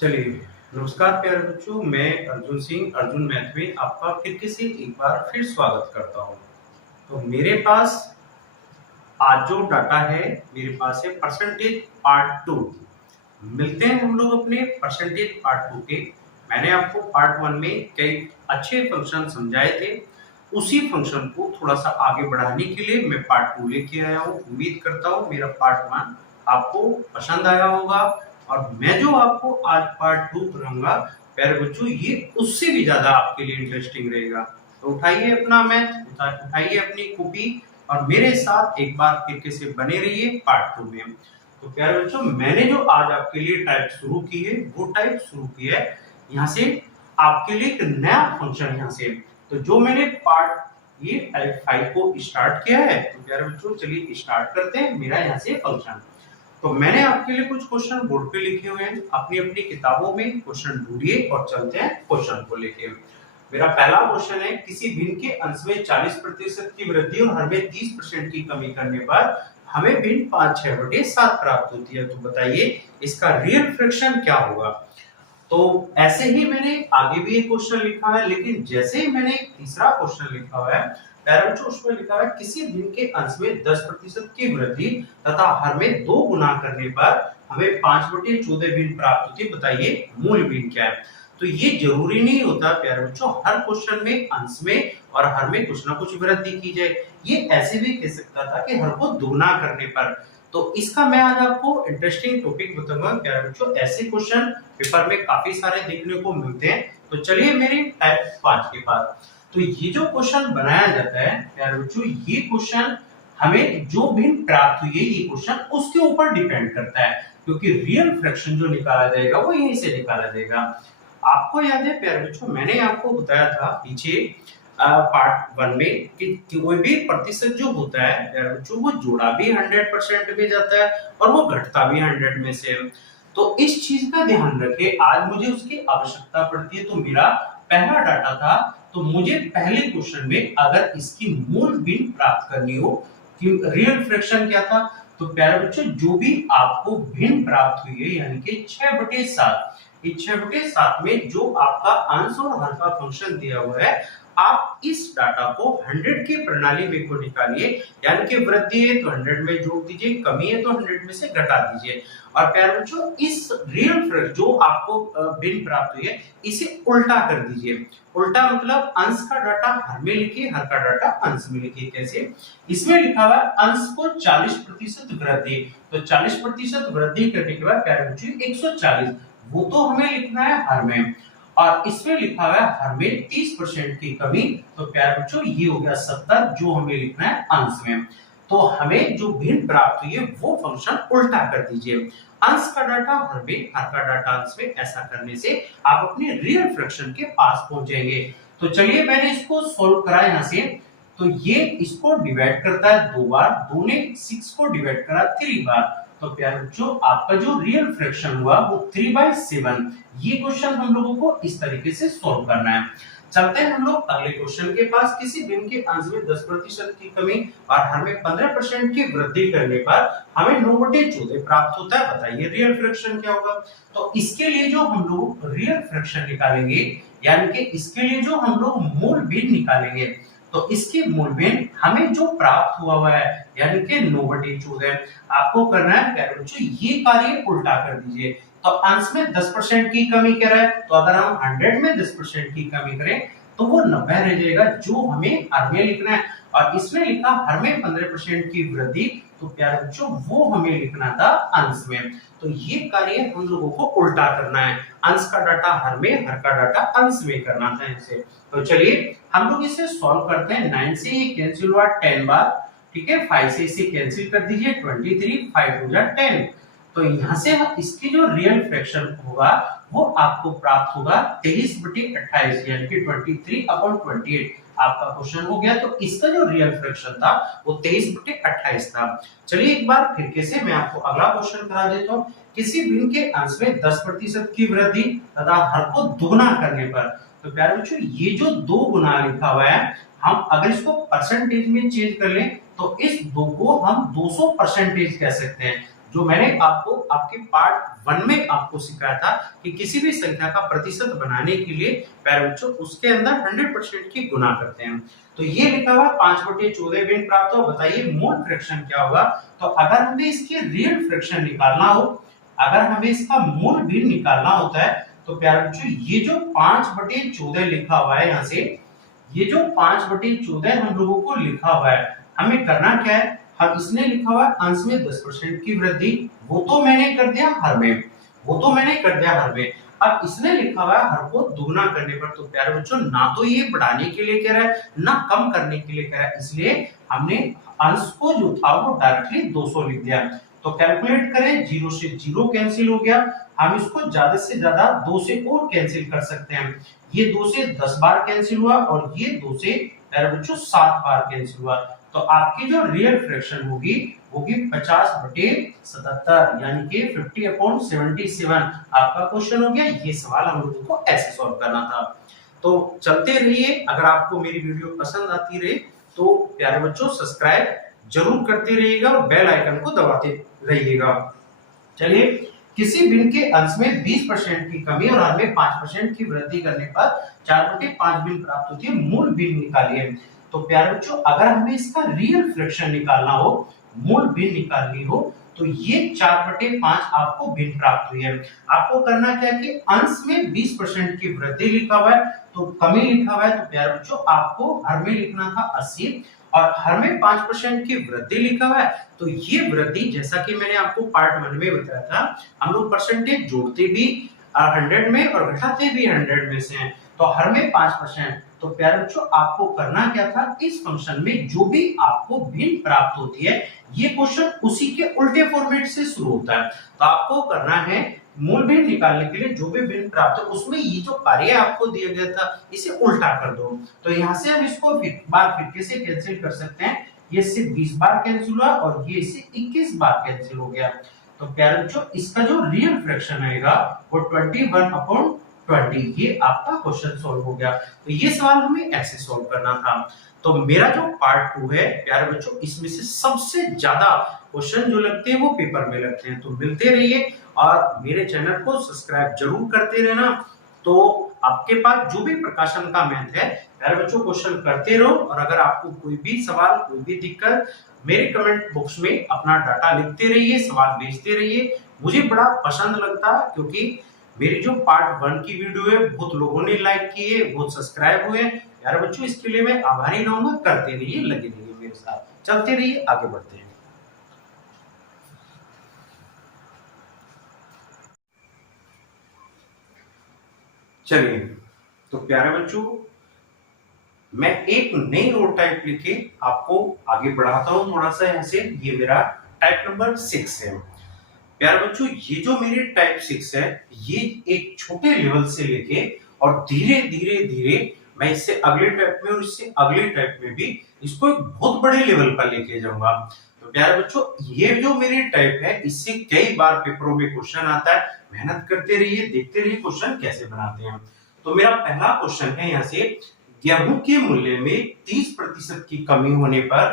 चलिए, नमस्कार प्यारे बच्चों, मैं अर्जुन सिंह, अर्जुन मैथ में आपका फिर से एक बार फिर स्वागत करता हूँ। तो मेरे पास आज जो डाटा है, मेरे पास है परसेंटेज पार्ट 2। मिलते हैं हम लोग अपने परसेंटेज पार्ट 2 के। मैंने आपको पार्ट 1 में कई अच्छे फंक्शन समझाए थे। उसी फंक्शन को थोड़ा सा आगे बढ़ाने के लिए मैं पार्ट 2 लेके आया हूँ। उम्मीद करता हूँ मेरा पार्ट 1 आपको पसंद आया होगा और मैं जो आपको आज पार्ट 2 पढ़ाऊंगा प्यारे बच्चों, ये उससे भी ज्यादा आपके लिए इंटरेस्टिंग रहेगा। तो उठाइए अपना मैथ, उठाइए अपनी कॉपी और मेरे साथ एक बार फिर से बने रहिए पार्ट 2 में। तो प्यारे बच्चों, मैंने जो आज आपके लिए टाइप शुरू की है वो टाइप शुरू की है यहाँ से आपके लिए एक नया फंक्शन यहाँ से। तो जो मैंने पार्ट ये टाइप 5 को स्टार्ट किया है, तो प्यारे बच्चों चलिए स्टार्ट करते हैं मेरा यहाँ से फंक्शन। तो मैंने आपके लिए कुछ क्वेश्चन बोर्ड पे लिखे हुए हैं, अपनी अपनी किताबों में क्वेश्चन ढूंढिए और चलते हैं क्वेश्चन को लेके। मेरा पहला क्वेश्चन है, किसी भिन्न के अंश में 40% की वृद्धि और हर में 30% की कमी करने पर हमें भिन्न 5/6/7 प्राप्त होती है। तो बताइए इसका रियल फ्रैक्शन क्या होगा। तो ऐसे ही मैंने आगे भी एक क्वेश्चन लिखा है, लेकिन जैसे ही मैंने तीसरा क्वेश्चन लिखा हुआ है पैरेंट्स, उसमें लिखा है किसी भिन्न के अंश में 10% की वृद्धि तथा हर में 2 गुना करने पर हमें 5/14 भिन्न प्राप्त होती है। बताइए मूल भिन्न क्या है। तो ये जरूरी नहीं होता प्यारे बच्चों हर क्वेश्चन में अंश में और हर में कुछ ना कुछ वृद्धि की जाए। ये ऐसे भी कह सकता था कि हर को दुगना करने पर। तो इसका मैं आज आपको इंटरेस्टिंग टॉपिक बताऊंगा प्यारे बच्चों। ऐसे क्वेश्चन पेपर में काफी सारे देखने को मिलते हैं। तो चलिए मेरी टाइप 5 के पास। तो ये जो क्वेश्चन बनाया जाता है प्यारे बच्चों, ये क्वेश्चन हमें जो भिन्न प्राप्त हुई है ये क्वेश्चन उसके ऊपर डिपेंड करता है, क्योंकि रियल फ्रैक्शन जो निकाला जाएगा वो यहीं से निकाला जाएगा। आपको याद है प्यारे बच्चों, मैंने आपको बताया था पीछे पार्ट 1 में कि कोई भी प्रतिशत जो होता है प्यारे बच्चों, वो जोड़ा भी 100% में जाता है और वो घटता भी 100 में से। तो इस चीज का ध्यान रखें, आज मुझे उसकी आवश्यकता पड़ती है। तो मेरा पहला डाटा था, तो मुझे पहले क्वेश्चन में अगर इसकी मूल भिन्न प्राप्त करनी हो कि रियल फ्रैक्शन क्या था, तो प्यारे बच्चों जो भी आपको भिन्न प्राप्त हुई है यानी कि 6/7, इस 6/7 में जो आपका अंश और हर का फंक्शन दिया हुआ है, आप इस डाटा को 100 की प्रणाली में को निकालिए। यानी कि वृद्धि है तो 100 में जोड़ दीजिए, कमी है तो 100 में से घटा दीजिए। और प्यारे बच्चों इस रियल फ्रैक्शन जो आपको भिन्न प्राप्त हुई है इसे उल्टा कर दीजिए। उल्टा मतलब अंश का डाटा हर में लिखिए, हर का डाटा अंश में लिखिए। कैसे? इसमें लिखा हुआ अंश को 40% वृद्धि, तो 40% वृद्धि करने के बाद प्यारे बच्चों 140, वो तो हमें लिखना है हर में। और इसमें लिखा हुआ है हर में 30% की कमी, तो प्यारे बच्चों ये हो गया 70, जो हमें लिखना है अंश में। तो हमें जो भिन्न प्राप्त हुई है वो फंक्शन उल्टा कर दीजिए। अंश का डाटा हर में, हर का डाटा अंश में, ऐसा करने से आप अपने रियल फ्रैक्शन के पास पहुंच जाएंगे। तो चलिए मैंने इसको सोल्व करा यहाँ से। तो ये इसको डिवाइड करता है 2 बार, 2 ने 6 को डिवाइड करा 3 बार। तो प्यारे बच्चों आपका जो रियल फ्रैक्शन हुआ वो 3/7। ये क्वेश्चन हम लोगों को इस तरीके से सोल्व करना है। चलते हैं हम लोग अगले क्वेश्चन के पास। किसी भिन्न के अंश में 10% की कमी और हर में 15% की वृद्धि करने पर हमें 9/14 प्राप्त होता है। बताइए रियल फ्रैक्शन क्या होगा। तो इसके लिए जो हम लोग रियल फ्रैक्शन निकालेंगे, यानी कि इसके लिए जो हम लोग मूल भिन्न निकालेंगे, तो इसके मूल भिन्न हमें जो प्राप्त हुआ है यानी कि 9/14, आपको करना है प्यारे बच्चों ये कार्य उल्टा कर दीजिए। तो अंश में 10% की कमी कर रहा है, तो अगर हम 100 में 10% की कमी करें तो वो 90 रह जाएगा, जो हमें हर में लिखना है। और इसमें लिखा हर में 15% की वृद्धि, तो प्यारे बच्चों वो हमें लिखना था अंश में। तो ये कार्य हम लोगों को उल्टा करना है, अंश का डाटा हर में, हर का डाटा अंश में करना था इसे। तो चलिए हम लोग इसे सॉल्व करते हैं। 9 से ये कैंसिल हुआ 10 बार, ठीक है। 5 से इसे कैंसिल कर दीजिए 23, 5 2 10। तो यहां से हम इसकी जो रियल फ्रैक्शन होगा वो आपको प्राप्त होगा 23/28 यानी कि 23/28। आपका क्वेश्चन हो गया। तो इसका जो रियल फ्रैक्शन था वो 23/28 था। चलिए एक बार फिर से मैं आपको अगला क्वेश्चन करा देता हूँ। किसी भिन्न के अंश में 10% की वृद्धि तथा हर को दुगना करने पर, तो प्यारे बच्चों ये जो 2 गुना लिखा हुआ है, हम अगर इसको परसेंटेज में चेंज कर लें तो इस 2 को हम 200% कह सकते हैं। जो मैंने आपको आपके पार्ट 1 में आपको सिखाया था कि किसी भी संख्या का प्रतिशत बनाने के लिए प्यारे बच्चों उसके अंदर 100% की गुना करते हैं। तो ये लिखा हुआ 5/14 भिन्न प्राप्त हो। बताइए मोल फ्रैक्शन क्या होगा? तो अगर हमें इसके रियल फ्रैक्शन निकालना हो, अगर हमें इसका मूल भिन्न निकालना होता है, तो प्यारे बच्चों ये जो 5/14 लिखा हुआ है यहाँ से, ये जो 5/14 हम लोगों को लिखा हुआ है, हमें करना क्या है? अब इसने लिखा हुआ है अंश में 10% की वृद्धि, वो तो मैंने कर दिया हर में, वो तो मैंने कर दिया हर में। अब इसने लिखा हुआ है हर को दुगना करने पर। तो प्यारे बच्चों ना तो ये बढ़ाने के लिए कह रहा है ना कम करने के लिए कह रहा है, इसलिए हमने अंश को जो था वो डायरेक्टली 200 लिख दिया। तो कैलकुलेट करें, 0 से 0 कैंसिल हो गया। हम इसको ज्यादा से ज्यादा 2 से और कैंसिल कर सकते हैं। ये 2 से 10 बार कैंसिल हुआ और ये 2 से प्यारे बच्चों 7 बार कैंसिल हुआ। तो आपकी जो रियल फ्रैक्शन होगी वो 50/77 यानी कि 50/77 आपका क्वेश्चन हो गया। ये सवाल हम लोगों को ऐसे सॉल्व करना था। तो चलते रहिए, अगर आपको मेरी वीडियो पसंद आती रहे तो प्यारे बच्चों सब्सक्राइब जरूर करते रहिएगा और बेल आइकन को दबाते रहिएगा। चलिए, किसी भिन्न के अंश में 20% की कमी और हर में 5% की वृद्धि करने पर 4/5 भिन्न प्राप्त होती है। मूल भिन्न निकालिए। तो प्यारे बच्चों अगर हमें इसका रियल फ्रैक्शन निकालना हो, मूल भिन्न निकालनी हो, तो ये 4/5 आपको भिन्न प्राप्त हुई है। आपको करना क्या है कि अंश में 20% की वृद्धि लिखा हुआ है तो कमी लिखा हुआ है, तो प्यारे बच्चों आपको हर में लिखना था 80 और हर में 5% की वृद्धि लिखा हुआ है। तो ये वृद्धि जैसा कि मैंने आपको पार्ट 1 में बताया था, हम लोग परसेंटेज जोड़ते भी 100 में और घटाते भी 100 में से हैं। तो हर में 5%। तो प्यारे बच्चों आपको करना क्या था, इस फंक्शन में जो भी आपको भिन्न प्राप्त होती है, ये क्वेश्चन उसी के उल्टे फॉर्मेट से शुरू होता है। तो आपको करना है मूल भिन्न निकालने के लिए जो भी भिन्न प्राप्त हो उसमें ये जो कार्य आपको दिया गया था इसे उल्टा कर दो। तो यहाँ से हम इसको फिर कैसे कैंसिल कर सकते हैं? ये सिर्फ 20 बार कैंसिल हुआ और ये इसे 21 बार कैंसिल हो गया। तो प्यारे बच्चों इसका जो रियल फ्रैक्शन आएगा वो 21/20, ये आपका क्वेश्चन सॉल्व हो गया। तो ये सवाल हमें ऐसे सॉल्व करना था। तो मेरा जो पार्ट 2 है प्यारे बच्चों, इसमें से सबसे ज्यादा क्वेश्चन जो लगते हैं वो पेपर में लगते हैं। तो मिलते रहिए और मेरे चैनल को सब्सक्राइब जरूर करते रहना। तो आपके पास जो भी प्रकाशन का मैथ है प्यारे बच्चों क्वेश्चन करते रहो और अगर आपको कोई भी सवाल कोई भी दिक्कत मेरे कमेंट बॉक्स में अपना डाटा लिखते रहिए, सवाल भेजते रहिए। मुझे बड़ा पसंद लगता है क्योंकि मेरी जो पार्ट 1 की वीडियो है बहुत लोगों ने लाइक की है, बहुत सब्सक्राइब हुए यार बच्चों, इसके लिए मैं आभारी रहूंगा। करते रहिए, लगे रहिए मेरे साथ, चलते रहिए, आगे बढ़ते हैं। चलिए, तो प्यारे बच्चों मैं एक नई नोट टाइप लिखे आपको आगे बढ़ाता हूं थोड़ा सा। यहाँ से ये मेरा टाइप नंबर 6 है। प्यारे बच्चों ये जो मेरी टाइप 6 है ये एक छोटे लेवल से लेके और धीरे धीरे धीरे मैं इससे अगले टाइप में और इससे अगले टाइप में भी इसको एक बहुत बड़े लेवल पर लेके जाऊंगा। तो प्यारे बच्चों ये जो मेरी टाइप है इससे कई बार पेपरों में क्वेश्चन आता है। मेहनत करते रहिए, देखते रहिए क्वेश्चन कैसे बनाते हैं। तो मेरा पहला क्वेश्चन है यहाँ से, गेहूं के मूल्य में 30% की कमी होने पर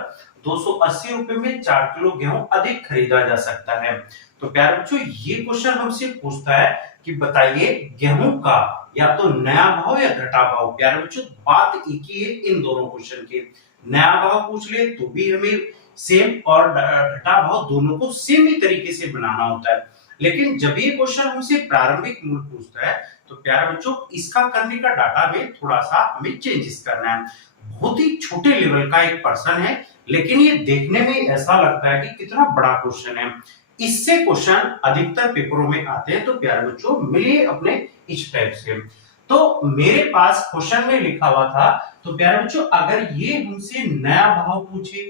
280 रुपए में 4 किलो गेहूं अधिक खरीदा जा सकता है। तो प्यारे बच्चों ये क्वेश्चन हमसे पूछता है कि बताइए गेहूं का या तो नया भाव या घटा भाव। प्यारे बच्चों बात एक ही है इन दोनों क्वेश्चन की। नया भाव पूछ ले तो भी हमें सेम और घटा भाव दोनों को सेम ही तरीके से बनाना होता है। लेकिन जब ये क्वेश्चन हमसे प्रारंभिक मूल्य पूछता है तो प्यारे बच्चों इसका करने का डाटा में थोड़ा सा हमें चेंजेस करना है। बहुत ही छोटे लेवल का एक पर्सन है लेकिन ये देखने में ऐसा लगता है कि कितना बड़ा क्वेश्चन है। इससे क्वेश्चन अधिकतर पेपरों में आते हैं। तो प्यारे बच्चों मिलिए अपने इस टाइप से। तो मेरे पास क्वेश्चन में लिखा हुआ था, तो प्यारे बच्चों अगर ये हमसे नया भाव पूछे,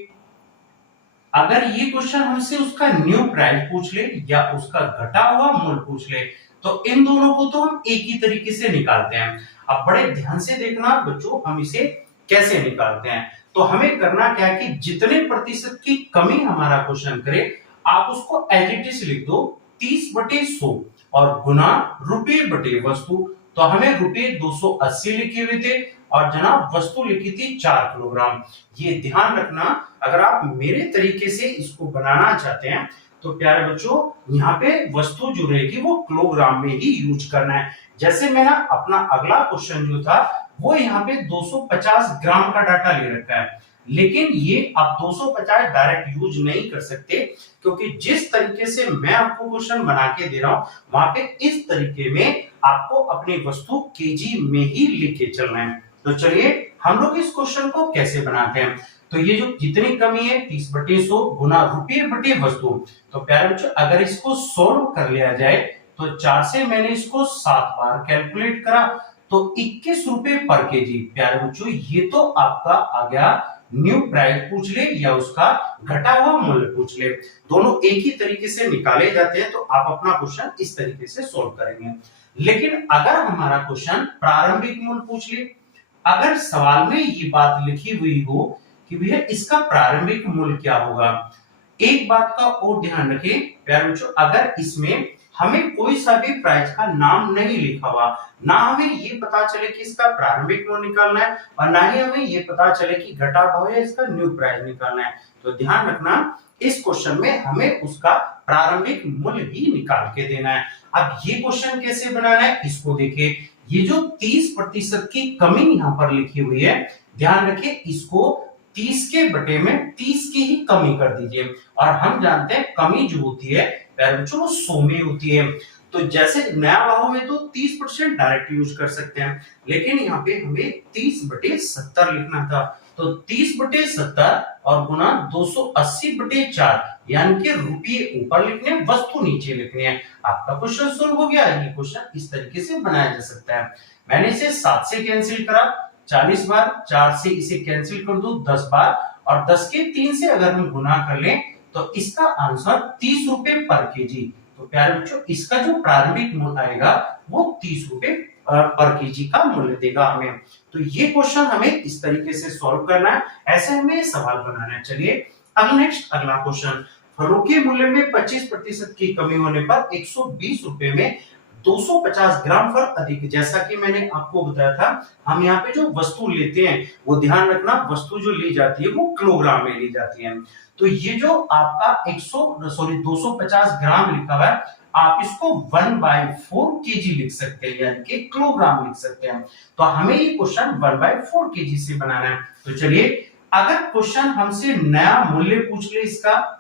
अगर ये क्वेश्चन हमसे उसका न्यू प्राइस पूछ ले या उसका घटा हुआ मूल्य पूछ ले, तो इन दोनों को तो हम एक ही तरीके से निकालते हैं। अब बड़े ध्यान से देखना बच्चों हम इसे कैसे निकालते हैं। तो हमें करना क्या है कि जितने प्रतिशत की कमी हमारा क्वेश्चन करे आप उसको एज इट इज लिख दो 30/100 और गुना रुपए/वस्तु। तो हमें रुपए 280 लिखे हुए थे और जनाब वस्तु लिखी थी 4 किलोग्राम। ये ध्यान रखना, अगर आप मेरे तरीके से इसको बनाना चाहते हैं तो प्यारे बच्चों यहाँ पे वस्तु जो रहेगी वो किलोग्राम में ही यूज करना है। जैसे मैंने अपना अगला क्वेश्चन जो था वो यहाँ पे 250 ग्राम का डाटा ले रखा है, लेकिन ये आप 250 डायरेक्ट यूज नहीं कर सकते, क्योंकि जिस तरीके से मैं आपको क्वेश्चन बना के दे रहा हूं वहां पे इस तरीके में आपको अपनी वस्तु केजी में ही लिख के चलना है। तो चलिए हम लोग इस क्वेश्चन को कैसे बनाते हैं। तो ये जो जितनी कमी है 30/100 गुना रुपये बटे वस्तु, तो प्यारे बच्चों अगर इसको सोल्व कर लिया जाए तो 4 से मैंने इसको 7 बार कैलकुलेट करा तो 21 रुपए पर केजी। प्यारे बच्चों ये तो आपका आ गया न्यू प्राइस पूछ ले या उसका घटा हुआ मूल्य पूछ ले, दोनों एक ही तरीके से निकाले जाते हैं। तो आप अपना क्वेश्चन इस तरीके से सोल्व करेंगे। लेकिन अगर हमारा क्वेश्चन प्रारंभिक मूल्य पूछ ले, अगर सवाल में ये बात लिखी हुई हो कि भैया इसका प्रारंभिक मूल्य क्या होगा, एक बात का और ध्यान रखें प्यारे बच्चों, अगर इसमें हमें कोई सा भी प्राइस का नाम नहीं लिखा हुआ, ना हमें ये पता चले कि इसका प्रारंभिक मूल्य निकालना है और ना ही हमें ये पता चले कि घटा भाव है इसका न्यू प्राइस निकालना है, तो ध्यान रखना इस क्वेश्चन में हमें उसका प्रारंभिक मूल्य ही निकाल के देना है। अब ये क्वेश्चन कैसे बनाना है इसको देखिए, ये जो 30% की कमी यहाँ पर लिखी हुई है, ध्यान रखिए इसको 30 के बटे में 30 की ही कमी कर दीजिए। और हम जानते हैं कमी जो होती है प्यारे बच्चों वो 100 में होती है। तो जैसे नया भाव में तो 30% डायरेक्ट यूज कर सकते हैं, लेकिन यहाँ पे हमें 30/70 लिखना था। तो 30/70 और गुना 280/4 यानी कि रुपये ऊपर लिखने वस्तु नीचे लिखनी है। आपका क्वेश्चन सोल्व हो गया। ये क्वेश्चन इस तरीके से बनाया जा सकता है। मैंने इसे 7 से कैंसिल करा 40 बार, 4 से इसे कैंसिल कर दो 10 बार, और 10 के 3 से अगर हम गुना कर लें तो इसका आंसर 30 रुपए पर केजी। तो प्यारे बच्चों इसका जो प्रारंभिक मूल्य आएगा वो 30 रुपए पर केजी का मूल्य देगा हमें। तो ये क्वेश्चन हमें इस तरीके से सॉल्व करना है, ऐसे हमें सवाल बनाना है। चलिए अब नेक्स्ट अगला क्वेश्चन, फलों के मूल्य में 25% की कमी होने पर 120 रुपए में 250 ग्राम फल अधिक। जैसा कि मैंने आपको बताया था हम यहाँ पे जो वस्तु लेते हैं वो ध्यान रखना वस्तु जो ली जाती है वो किलोग्राम में ली जाती है। तो ये जो आपका 250 ग्राम लिखा हुआ है आप इसको 1/4 केजी लिख सकते हैं, यानी कि किलोग्राम लिख सकते हैं। तो हमें ये क्वेश्चन 1/4 केजी से बनाना है। तो चलिए अगर क्वेश्चन हमसे नया मूल्य पूछ ले इसका,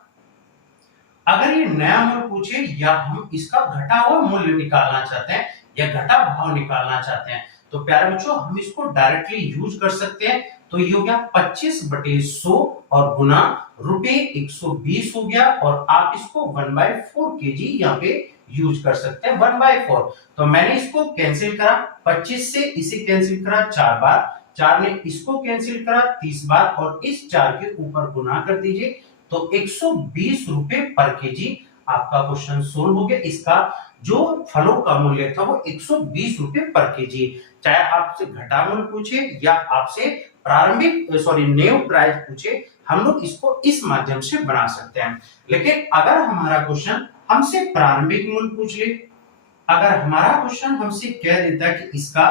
अगर ये नया मूल्य पूछे या हम इसका घटा हुआ मूल्य निकालना चाहते हैं या घटा भाव निकालना चाहते हैं, तो प्यारे बच्चों हम इसको डायरेक्टली यूज कर सकते हैं। तो ये हो गया 25/100 और गुना रुपए 120 हो गया, और आप इसको 1/4 केजी यहाँ पे यूज कर सकते हैं 1/4। तो मैंने इसको कैंसिल करा 25 से इसे कैंसिल करा 4 बार, 4 ने इसको कैंसिल करा 30 बार, और इस 4 के ऊपर गुना कर दीजिए तो 120 रुपए पर केजी आपका क्वेश्चन सोल्व हो गया। इसका जो फलों का मूल्य था वो 120 रुपए पर केजी। चाहे आपसे घटा मूल्य पूछे या आपसे प्रारंभिक न्यू प्राइस पूछे, हम लोग इसको इस माध्यम से बना सकते हैं। लेकिन अगर हमारा क्वेश्चन हमसे प्रारंभिक मूल्य पूछ ले, अगर हमारा क्वेश्चन हमसे कह देता है कि इसका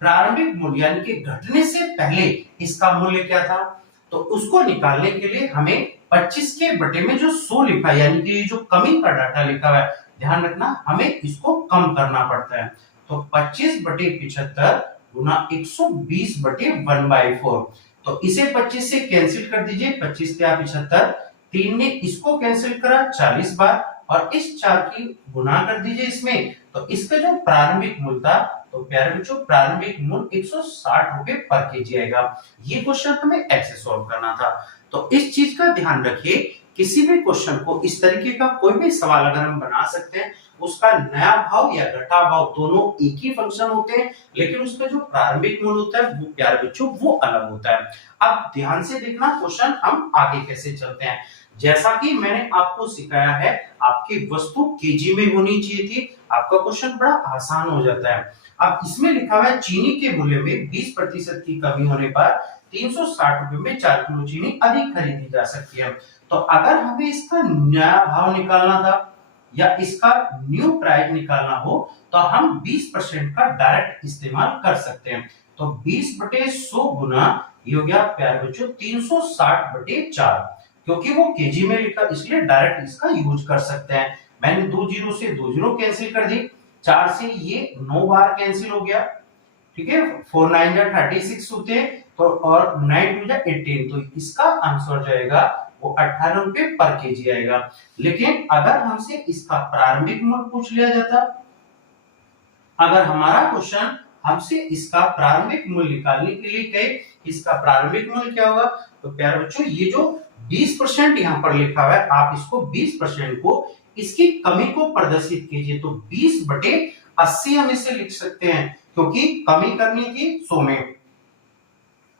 प्रारंभिक मूल्य यानी कि घटने से पहले इसका मूल्य क्या था, तो उसको निकालने के लिए हमें 25 के बटे में जो 100 लिखा है यानी कि जो कमी का डाटा लिखा हुआ है, ध्यान रखना हमें इसको कम करना पड़ता है। तो 25/75 गुना 120/1/4। तो इसे 25 से कैंसिल कर दीजिए, 25 से 75, 3 ने इसको कैंसिल करा 40 बार, और इस 4 की गुना कर दीजिए इसमें, तो इसका जो प्रारंभिक मूल्य था तो प्यारे बच्चों प्रारंभिक मूल्य 160 रुपए पर केजी आएगा। ये क्वेश्चन हमें ऐसे सॉल्व करना था। तो इस चीज का ध्यान रखिए, किसी भी क्वेश्चन को इस तरीके का कोई भी सवाल अगर हम बना सकते हैं, उसका नया भाव या घटा भाव दोनों एक ही फंक्शन होते हैं, लेकिन उसका जो प्रारंभिक मूल्य होता है वो प्यारे बच्चों वो अलग होता है। अब ध्यान से देखना क्वेश्चन हम आगे कैसे चलते हैं। जैसा कि मैंने आपको सिखाया है आपकी वस्तु केजी में होनी चाहिए थी, आपका क्वेश्चन बड़ा आसान हो जाता है। अब इसमें लिखा हुआ है चीनी के मूल्य में 20% की कमी होने पर 360 रुपए में 4 किलो चीनी अधिक खरीदी जा सकती है। तो अगर हमें इसका नया भाव निकालना था या इसका न्यू प्राइस निकालना हो तो हम 20% का डायरेक्ट इस्तेमाल कर सकते हैं। तो 20/100 गुना ये हो गया प्यारे बच्चों 360/4, क्योंकि वो केजी में लिखा, इसलिए डायरेक्ट इसका यूज कर सकते हैं। मैंने 2 जीरो से 2 जीरो कैंसिल कर दी, 4 से ये 9 बार कैंसिल हो गया, ठीक है। 4 9 जा 36 होते हैं, तो और 9 2 जा 18, तो इसका आंसर जाएगा वो 18 रुपए पर केजी आएगा। लेकिन अगर हमसे इसका प्रारंभिक मूल्य पूछ लिया जाता, अगर हमारा क्वेश्चन हमसे इसका प्रारंभिक मूल्य निकालने के लिए कहे, इसका प्रारंभिक मूल्य क्या होगा, तो प्यारे बच्चों ये जो 20% यहाँ पर लिखा हुआ है, आप इसको 20% को इसकी कमी को प्रदर्शित कीजिए, तो 20/80 हम इसे लिख सकते हैं, क्योंकि कमी करनी थी 100 में,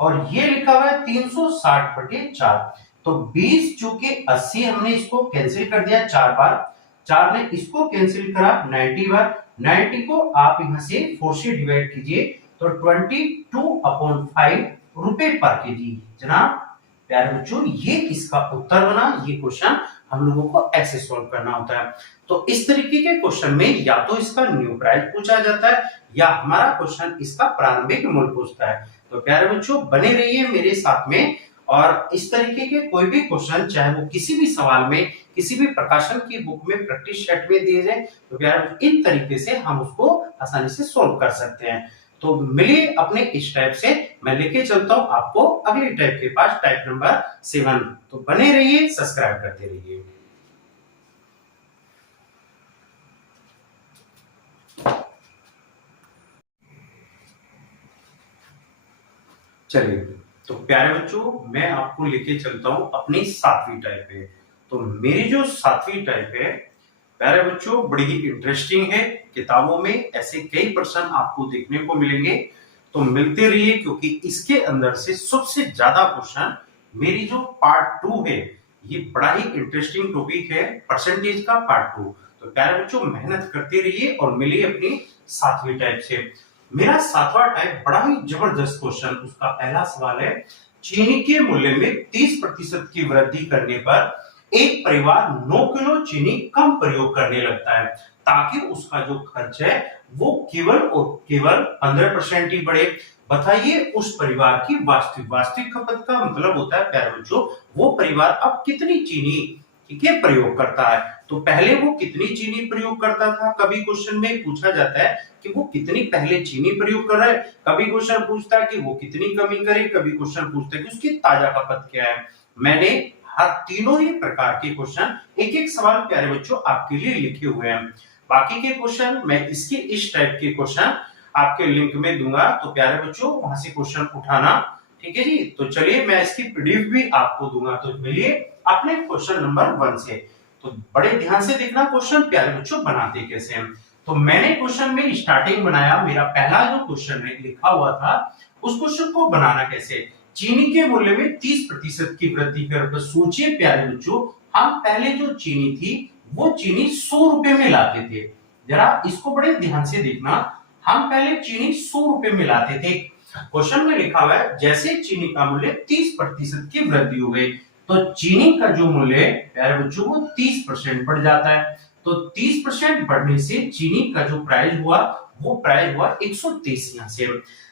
और ये लिखा हुआ है 360/4, तो 20 चूंकि 80 हमने इसको कैंसिल कर दिया 4 बार, 4 ने इसको कैंसिल करा 90 बार, 90 को आप यहां से 4 से डिवाइड कीजिए, तो 22/5 रुपए पर केजी। जनाब प्यारे बच्चों ये इसका उत्तर बना। ये क्वेश्चन हम लोगों को ऐसे सॉल्व करना होता है। तो इस तरीके के क्वेश्चन में या तो इसका न्यू प्राइस पूछा जाता है, या हमारा क्वेश्चन इसका प्रारंभिक मूल्य पूछता है। तो प्यारे बच्चों बने रहिए मेरे साथ में, और इस तरीके के कोई भी क्वेश्चन, चाहे वो किसी भी सवाल में, किसी भी प्रकाशन की बुक में प्रैक्टिस सेट में दिए जाए, तो प्यारे इन तरीके से हम उसको आसानी से सोल्व कर सकते हैं। तो मिलिए अपने इस टाइप से, मैं लेके चलता हूं आपको अगली टाइप के पास, टाइप नंबर 7। तो बने रहिए, सब्सक्राइब करते रहिए। चलिए तो प्यारे बच्चों मैं आपको लेके चलता हूं अपनी 7वीं टाइप पे। तो मेरी जो 7वीं टाइप है प्यारे बच्चों बड़ी ही इंटरेस्टिंग है। किताबों में ऐसे कई प्रश्न आपको देखने को मिलेंगे, तो मिलते रहिए, क्योंकि इसके अंदर से सबसे ज्यादा क्वेश्चन मेरी जो पार्ट 2 है, ये बड़ा ही इंटरेस्टिंग टॉपिक है, परसेंटेज का पार्ट 2। तो प्यारे बच्चों मेहनत करते रहिए और मिलिए अपनी 7वीं टाइप से। मेरा 7वां टाइप बड़ा ही जबरदस्त क्वेश्चन, उसका पहला सवाल है, चीनी के मूल्य में 30% की वृद्धि करने पर एक परिवार 9 किलो चीनी कम प्रयोग करने लगता है, ताकि उसका जो खर्च है वो केवल और केवल 15% ही बढ़े। बताइए उस परिवार की वास्तविक खपत का मतलब होता है प्यारे बच्चों वो परिवार अब कितनी चीनी, ठीक है, प्रयोग करता है। तो पहले वो कितनी चीनी प्रयोग करता था, कभी क्वेश्चन में पूछा जाता है कि वो कितनी पहले चीनी प्रयोग कर रहा है, कभी क्वेश्चन पूछता है कि वो कितनी कमी करे, कभी क्वेश्चन पूछता है कि उसकी ताजा खपत क्या है। मैंने हर तीनों ही प्रकार के क्वेश्चन, एक एक सवाल प्यारे बच्चों आपके लिए लिखे हुए हैं। बाकी के क्वेश्चन मैं इसके इस टाइप के क्वेश्चन आपके लिंक में दूंगा, तो प्यारे बच्चों वहां से क्वेश्चन उठाना, ठीक है जी। तो चलिए मैं इसकी पीडीएफ भी आपको दूंगा। तो मिलिए अपने क्वेश्चन नंबर 1 से। तो बड़े ध्यान से देखना क्वेश्चन प्यारे बच्चों बनाते कैसे हैं। तो मैंने क्वेश्चन में स्टार्टिंग बनाया, मेरा पहला जो क्वेश्चन में लिखा हुआ था उस क्वेश्चन को बनाना कैसे, चीनी के मूल्य में 30% की वृद्धि कर। तो सोचिए प्यारे बच्चों हम पहले जो चीनी थी वो चीनी 100 रुपए में लाते थे। जरा इसको बड़े ध्यान से देखना, हम पहले चीनी 100 रुपए में लाते थे। क्वेश्चन में लिखा हुआ है जैसे चीनी का मूल्य 30% की वृद्धि हो गई, तो चीनी का जो मूल्य है प्यारे बच्चों वो 30% बढ़ जाता है। तो 30% बढ़ने से चीनी का जो प्राइस हुआ वो प्राइस हुआ 130 यहाँ से।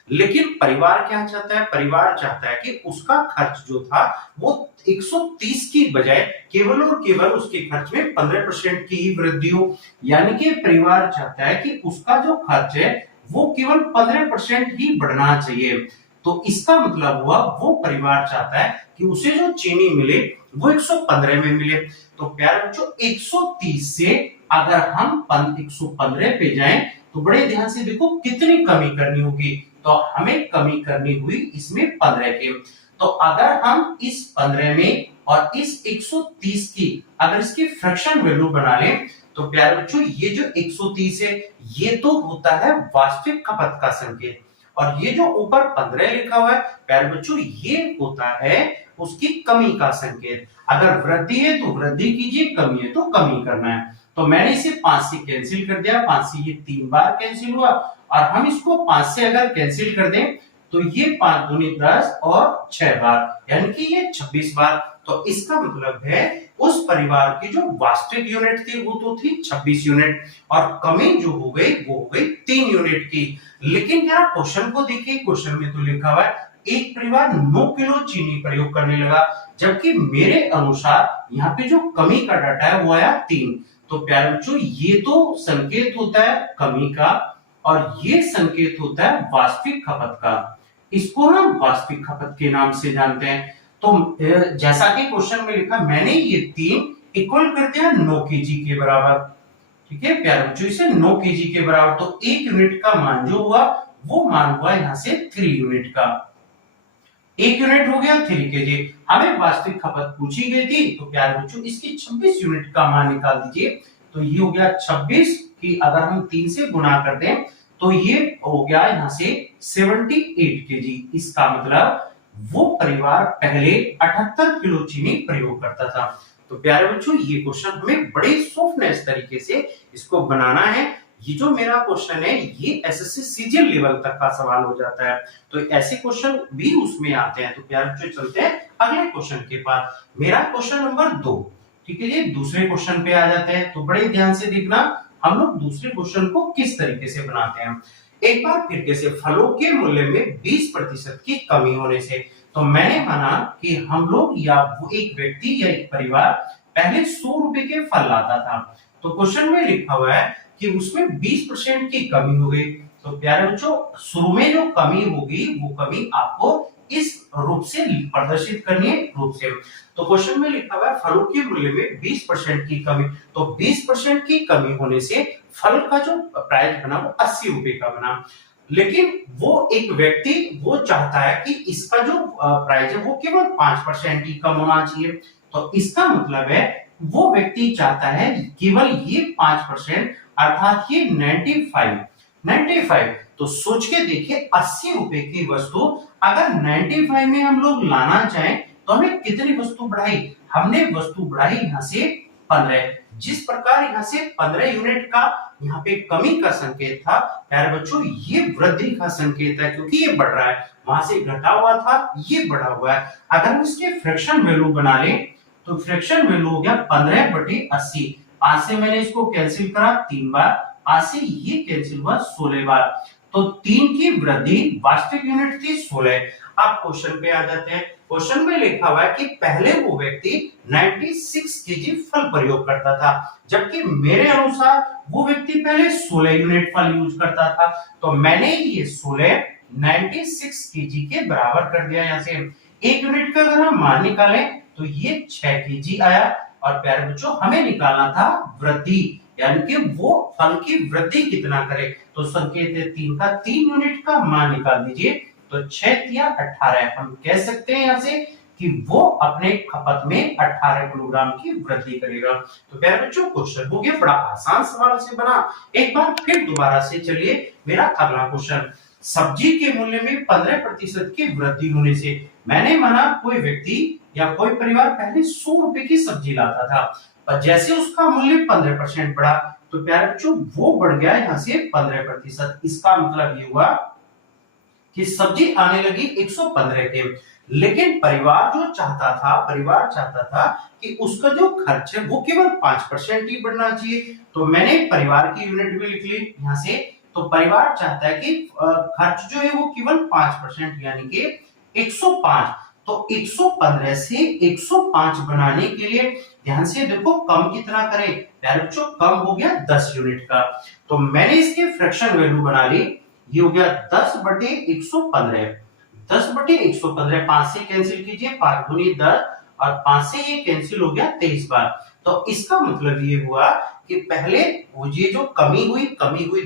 लेकिन परिवार क्या चाहता है, परिवार चाहता है कि उसका खर्च जो था वो 130 की बजाय केवल और केवल उसके खर्च में 15% की ही वृद्धि हो। यानी कि परिवार चाहता है कि उसका जो खर्च है वो केवल 15% ही बढ़ना चाहिए। तो इसका मतलब हुआ वो परिवार चाहता है कि उसे जो चीनी मिले वो 115 में मिले। तो प्यारे बच्चों 130 से अगर हम 115 पे जाएं तो बड़े ध्यान से देखो कितनी कमी करनी होगी, तो हमें कमी करनी हुई इसमें 15 के। तो अगर हम इस 15 में और इस 130 की अगर इसकी फ्रैक्शन वैल्यू बना लें, तो प्यारे बच्चों ये जो 130 है ये तो होता है वास्तविक खपत का संकेत, और ये जो ऊपर 15 लिखा हुआ है प्यारे बच्चों ये होता है उसकी कमी का संकेत। अगर वृद्धि है तो वृद्धि कीजिए, कमी है तो कमी करना है। तो मैंने इसे 5 से कैंसिल कर दिया, 5 से ये 3 बार कैंसिल हुआ, और हम इसको 5 से अगर कैंसिल कर दें तो ये 5 दूनी 10 और 6 बार, यानी कि ये 26 बार। तो इसका मतलब है उस परिवार की जो वास्तविक यूनिट थी वो तो थी 26 यूनिट, और कमी जो हो गई वो हो गई 3 यूनिट की। लेकिन जरा क्वेश्चन को देखिए, क्वेश्चन में तो लिखा हुआ है एक परिवार 9 किलो चीनी प्रयोग करने लगा, जबकि मेरे अनुसार यहाँ पे जो कमी का डाटा है वो आया 3। तो प्यारे बच्चों ये तो संकेत होता है कमी का और ये संकेत होता है वास्तविक खपत का। इसको हम वास्तविक खपत के नाम से जानते हैं। तो जैसा कि क्वेश्चन में लिखा, मैंने ये 3 इक्वल कर दिया 9 केजी के बराबर। ठीक है प्यारे बच्चों, इसे 9 केजी के बराबर, तो 1 यूनिट का मान जो हुआ वो मान हुआ यहाँ से 3 यूनिट का। 1 यूनिट हो गया 3 केजी। हमें वास्तविक खपत पूछी गई थी, तो प्यारे बच्चों इसकी 26 यूनिट का मान निकाल दीजिए। तो ये हो गया 26 की अगर हम 3 से गुणा कर दें तो ये हो गया यहाँ से 78 केजी। इसका मतलब वो परिवार पहले 78 किलो चीनी प्रयोग करता था। तो प्यारे बच्चों ये क्वेश्चन हमें बड़े सॉफ्टनेस तरीके से इसको बनाना है। ये जो मेरा क्वेश्चन है ये एसएससी सीजीएल लेवल तक का सवाल हो जाता है, तो ऐसे क्वेश्चन भी उसमें आते हैं। तो प्यारे बच्चों चलते हैं अगले क्वेश्चन के पास। मेरा क्वेश्चन नंबर 2। ठीक है जी, दूसरे क्वेश्चन पे आ जाते हैं। तो बड़े ध्यान से देखना हम लोग दूसरे क्वेश्चन को किस तरीके से बनाते हैं। एक बार फिर कैसे, फलों के मूल्य में 20% की कमी होने से, तो मैंने माना कि हम लोग या वो एक व्यक्ति या एक परिवार पहले 100 रुपए के फल लाता था। तो क्वेश्चन में लिखा हुआ है कि उसमें 20% की कमी हो गई। तो प्यारे बच्चों शुरू में जो कमी होगी वो कमी आपको इस रूप से प्रदर्शित करनी है रूप से। तो क्वेश्चन में लिखा हुआ है फलों के मूल्य में 20% की कमी। तो 20% की कमी होने से फल का जो प्राइस बना वो 80 रुपए का बना। लेकिन वो एक व्यक्ति वो चाहता है कि इसका जो प्राइस है वो केवल 5% ही कम होना चाहिए। तो इसका मतलब है वो व्यक्ति चाहता है केवल ये 5%, अर्थात ये 95। तो सोच के देखिए 80 रुपए की वस्तु अगर 95 में हम लोग लाना चाहें तो हमें कितनी वस्तु बढ़ाई, हमने वस्तु बढ़ाई यहाँ से 15। जिस प्रकार यहाँ से 15 यूनिट का यहाँ पे कमी का संकेत था, प्यारे बच्चों ये वृद्धि का संकेत है क्योंकि ये बढ़ रहा है, वहां से घटा हुआ था ये बढ़ा हुआ है। अगर हम इसके फ्रैक्शन वैल्यू बना लें तो फ्रैक्शन वैल्यू हो गया 15/80। 5 से मैंने इसको कैंसिल करा 3 बार, 5 से ये कैंसिल हुआ 16 बार। तो 3 की वृद्धि वास्तविक यूनिट थी 16। अब क्वेश्चन पे आ जाते हैं। क्वेश्चन में लिखा हुआ है कि पहले वो व्यक्ति 96 केजी फल प्रयोग करता था, जबकि मेरे अनुसार वो व्यक्ति पहले 16 यूनिट फल यूज करता था। तो मैंने ये 16 96 केजी के बराबर कर दिया। यहाँ से 1 यूनिट का अगर हम मान निकालें तो ये 6 केजी आया। और प्यारे बच्चों हमें निकालना था वृद्धि, यानी कि वो फल की वृद्धि कितना करे। तो संकेत है 3 का, 3 यूनिट का मान निकाल दीजिए। तो 6 या 18, हम कह सकते हैं यहाँ से कि वो अपने खपत में 18 किलोग्राम की वृद्धि करेगा। तो प्यारे बच्चों क्वेश्चन हो गया, बड़ा आसान सवाल से बना। एक बार फिर दोबारा से चलिए मेरा अगला क्वेश्चन। सब्जी के मूल्य में 15% की वृद्धि होने से मैंने माना कोई व्यक्ति या कोई परिवार पहले 100 रुपए की सब्जी लाता था, पर जैसे उसका मूल्य 15% बढ़ा तो प्यारे बच्चों वो बढ़ गया यहाँ से 15%। इसका मतलब ये हुआ कि सब्जी आने लगी 115 के, लेकिन परिवार चाहता था कि उसका जो खर्च है वो केवल 5% ही बढ़ना चाहिए। तो मैंने परिवार की यूनिट भी लिख ली यहाँ से। तो परिवार चाहता है कि खर्च जो है वो केवल 5%, यानी कि 105। तो 115 से 105 बनाने के लिए ध्यान से देखो कम कितना करें, प्यारे बच्चों कम हो गया 10 यूनिट का। तो मैंने इसके फ्रैक्शन वैल्यू बना ली, ये हो गया 10/115। 10/115, 5 से कैंसिल कीजिए, 5 दूनी 10 और 5 से ये कैंसिल हो गया 23 बार। तो इसका मतलब ये हुआ कि पहले वो ये जो कमी हुई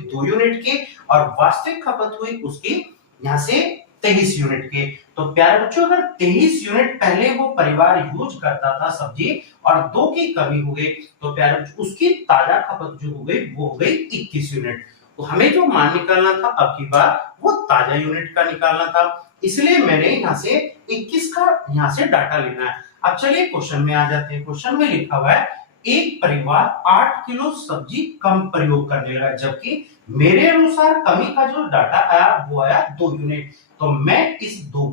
2 यूनिट की और वास्तविक खपत हुई उसकी यहाँ से 23 यूनिट के। तो प्यारे बच्चों अगर 23 यूनिट पहले वो परिवार यूज करता था सब्जी और 2 की कमी हो गई तो प्यारे बच्चों उसकी ताजा खपत जो हो गई वो हो गई 21 यूनिट। तो हमें जो मान निकालना था अब की बार वो ताजा यूनिट का निकालना था, इसलिए मैंने यहाँ से 21 का यहाँ से डाटा लेना है। अब चलिए क्वेश्चन में आ जाते हैं। क्वेश्चन में लिखा हुआ है एक परिवार 8 किलो सब्जी कम प्रयोग करने लगा, जबकि मेरे अनुसार कमी का जो डाटा आया वो आया 2 यूनिट। तो मैं इस 2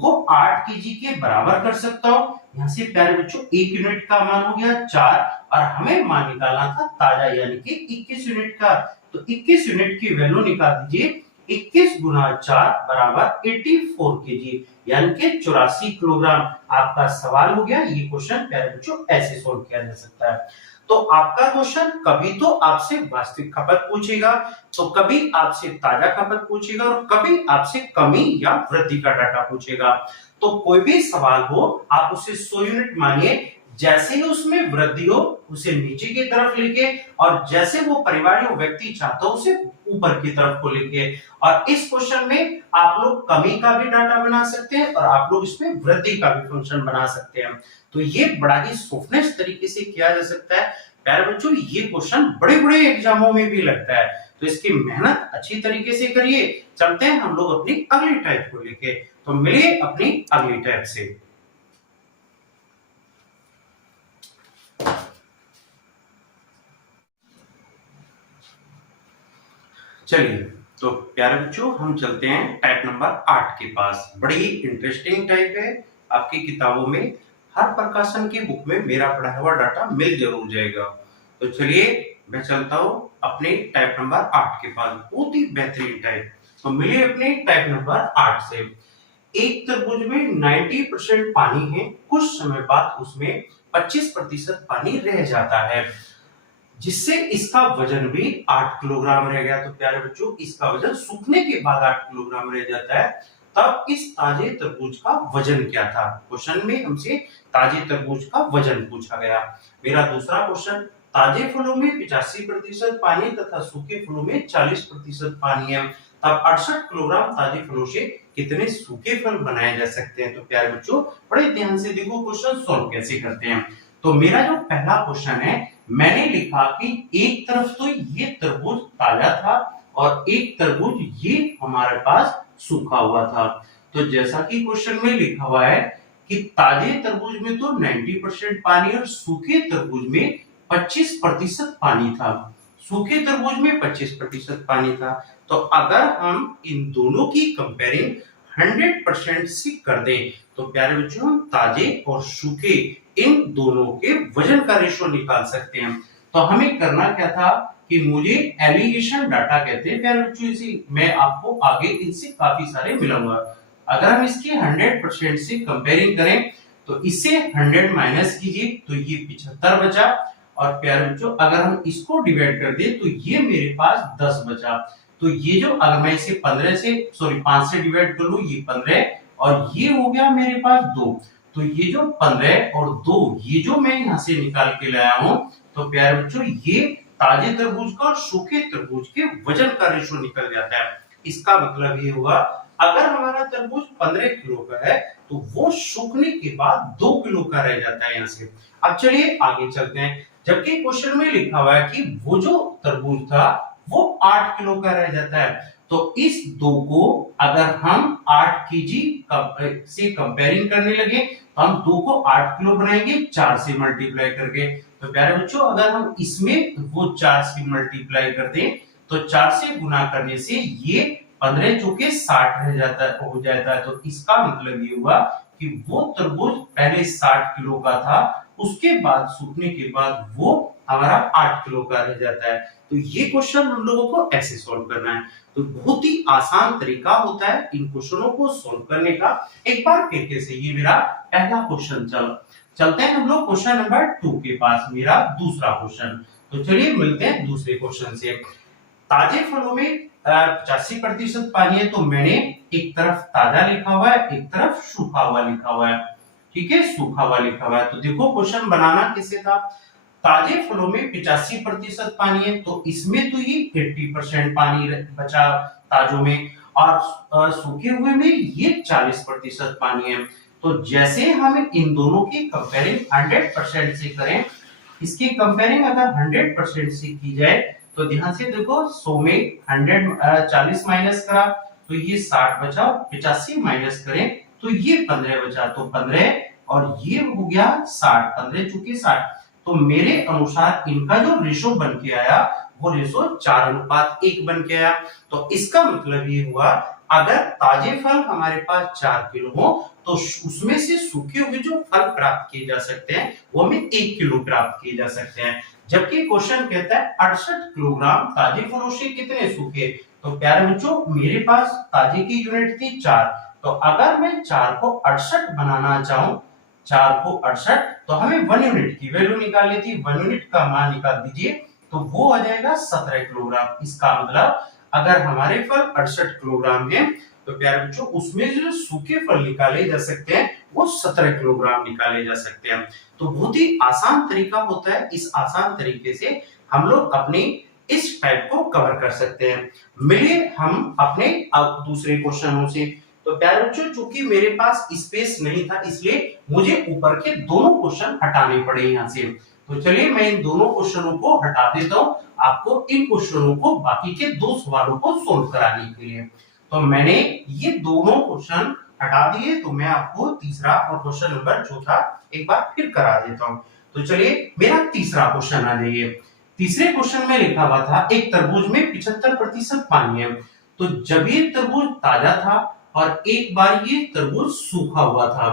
को 8 केजी के बराबर कर सकता हूँ। यहाँ से प्यारे बच्चों 1 यूनिट का मान हो गया 4 और हमें मान निकालना था ताजा यानी कि 21 यूनिट का। तो 21 यूनिट की वैल्यू निकाल दीजिए। 21 गुना 4 बराबर 84 केजी, यानी कि 84 किलोग्राम आपका सवाल हो गया। ये क्वेश्चन प्यारे बच्चों ऐसे सोल्व किया जा सकता है। तो आपका क्वेश्चन कभी तो आपसे वास्तविक खपत पूछेगा, तो कभी आपसे ताजा खपत पूछेगा और कभी आपसे कमी या वृद्धि का डाटा पूछेगा। तो कोई भी सवाल हो आप उसे 100 यूनिट मानिए, जैसे ही उसमें वृद्धि हो उसे नीचे की तरफ लिखे और जैसे वो परिवार या व्यक्ति चाहता हो उसे ऊपर की तरफ को लिखे। और इस क्वेश्चन में आप लोग कमी का भी डाटा बना सकते हैं और आप लोग इसमें वृद्धि का भी फंक्शन बना सकते हैं। तो ये बड़ा ही सोफनेस तरीके से किया जा सकता है। प्यारे बच्चों ये क्वेश्चन बड़े-बड़े एग्जामों में भी लगता है, तो इसकी मेहनत अच्छी तरीके से करिए। चलते हैं हम लोग अपनी अगली टाइप को लेके, तो मिलिए अपनी अगली टाइप से। चलिए तो प्यारे बच्चों हम चलते हैं टाइप नंबर 8 के पास। बड़ी ही इंटरेस्टिंग टाइप है, आपकी किताबों में हर प्रकाशन की बुक में मेरा पढ़ा हुआ डाटा मिल जरूर जाएगा। तो चलिए मैं चलता हूँ अपने टाइप नंबर 8 के पास, बहुत ही बेहतरीन टाइप। तो मिलिए अपने टाइप नंबर 8 से। एक तरबूज में 90% पानी है, कुछ समय बाद उसमें 25% पानी रह जाता है, जिससे इसका वजन भी 8 किलोग्राम रह गया। तो प्यारे बच्चों इसका वजन सूखने के बाद 8 किलोग्राम रह जाता है। तब इस ताजे तरबूज का वजन क्या था? क्वेश्चन में हमसे ताजे तरबूज का वजन पूछा गया। मेरा दूसरा क्वेश्चन, ताजे फलों में 85% पानी तथा सूखे फलों में 40% पानी है, तब 68 किलोग्राम ताजे फलों से कितने सूखे फल बनाए जा सकते हैं? तो प्यारे बच्चों बड़े ध्यान से देखो क्वेश्चन सॉल्व कैसे करते हैं। तो मेरा जो पहला क्वेश्चन है, मैंने लिखा कि एक तरफ तो ये तरबूज ताजा था और एक तरबूज ये हमारे पास सूखा हुआ था। तो जैसा कि क्वेश्चन में लिखा हुआ है कि ताजे तरबूज में तो 90% पानी और सूखे तरबूज में 25% पानी था। सूखे तरबूज में 25% पानी था। तो अगर हम इन दोनों की कंपेयरिंग 100% से कर दें तो प्यारे बच्चों हम ताजे और सूखे इन दोनों के वजन का रेशो निकाल सकते हैं। तो हमें करना क्या था कि मुझे एलिगेशन डाटा कहते हैं प्यारे बच्चों, इसी मैं आपको आगे इनसे काफी सारे मिलाऊंगा। अगर हम इसकी 100% से कंपेयरिंग करें तो इससे 100 माइनस कीजिए तो ये 75 बचा। और प्यारे बच्चों अगर हम इसको डिवाइड कर दें तो ये मेरे पास 10 बचा। तो ये जो अगर मैं इसे 5 से डिवाइड कर लूं ये 15 और ये हो गया मेरे पास 2। तो ये जो 15 और 2 ये जो मैं यहाँ से निकाल के लाया हूँ, तो प्यारे बच्चों ये ताजे तरबूज का और सूखे तरबूज के वजन का रेशो निकल जाता है। इसका मतलब ये हुआ अगर हमारा तरबूज 15 किलो का है तो वो सूखने के बाद 2 किलो का रह जाता है यहाँ से। अब चलिए आगे चलते हैं। जबकि क्वेश्चन में लिखा हुआ है कि वो जो तरबूज था वो 8 किलो का रह जाता है। तो इस 2 को अगर हम 8 केजी से कंपेयरिंग करने लगे तो हम 2 को 8 किलो बनाएंगे 4 से मल्टीप्लाई करके। तो प्यारे बच्चों अगर हम इसमें वो 4 से मल्टीप्लाई कर दें तो 4 से गुना करने से ये 15 चौके 60 रह जाता है, हो जाता है। तो इसका मतलब ये हुआ कि वो तरबूज पहले 60 किलो का था, उसके बाद सूखने के बाद वो हमारा 8 किलो का रह जाता है। तो ये क्वेश्चन हम लोगों को ऐसे सॉल्व करना है। तो बहुत ही आसान तरीका होता है इन क्वेश्चनों को सॉल्व करने का। एक बार फिर कैसे, ये मेरा पहला क्वेश्चन चलते हैं हम लोग क्वेश्चन नंबर 2 के पास, मेरा दूसरा क्वेश्चन। तो चलिए मिलते हैं दूसरे क्वेश्चन से। ताजे फलों में 85% पानी है, तो मैंने एक तरफ ताजा लिखा हुआ है एक तरफ सूखा हुआ लिखा हुआ है। ठीक है, सूखा हुआ लिखा हुआ है। तो देखो क्वेश्चन बनाना कैसे था। ताजे फलों में 85% पानी है तो इसमें तो ये 80% पानी बचा ताजों में, और सूखे हुए में ये 40% पानी है। तो जैसे हम इन दोनों की कंपेयरिंग 100% से करें, इसकी कंपेयरिंग अगर 100% से की जाए तो ध्यान से देखो 100 में 40 माइनस करा तो ये 60 बचा, 85 माइनस करें तो ये 15 बचा। तो 15 और ये हो गया 60, 15 चुके 60। तो मेरे अनुसार इनका जो रेशो बन के आया वो रेशो 4:1 बन के आया। तो इसका मतलब ये हुआ अगर ताजे फल हमारे पास 4 किलो हो तो उसमें से सूखे हुए जो फल प्राप्त किए जा सकते हैं वो हमें 1 किलो प्राप्त किए जा सकते हैं। जबकि क्वेश्चन कहता है 68 किलोग्राम ताजे फलों से कितने सूखे, तो प्यारे बच्चों मेरे पास ताजे की यूनिट थी 4, तो अगर मैं 4 को 68 बनाना चाहूं, 4 को 68, तो हमें 1 यूनिट की वैल्यू निकालनी थी। 1 यूनिट का मान निकाल दीजिए, तो वो आ जाएगा 17 किलोग्राम। इसका मतलब अगर हमारे फल 68 किलोग्राम है, तो प्यारे बच्चों उसमें जो सूखे फल निकाले जा सकते हैं वो 17 किलोग्राम निकाले जा सकते हैं। तो बहुत ही आसान तरीका होता है। इस आसान तरीके से हम लोग अपने इस टाइप को कवर कर सकते हैं। मिलिए हम अपने अब दूसरे क्वेश्चनों से। तो प्यारे बच्चों चूंकि मेरे पास स्पेस नहीं था, इसलिए मुझे ऊपर के दोनों क्वेश्चन हटाने पड़े यहाँ से। तो चलिए मैं इन दोनों क्वेश्चनों को हटा देता हूँ, आपको इन क्वेश्चनों को बाकी के 2 सवालों को सोल्व कराने के लिए। तो मैंने ये दोनों क्वेश्चन हटा दिए, तो मैं आपको तीसरा और क्वेश्चन नंबर चौथा एक बार फिर करा देता हूँ। तो चलिए मेरा तीसरा क्वेश्चन आ जाइए। तीसरे क्वेश्चन में लिखा हुआ था एक तरबूज में 75% पानी है। तो जब ये तरबूज ताजा था और एक बार ये तरबूज सूखा हुआ था।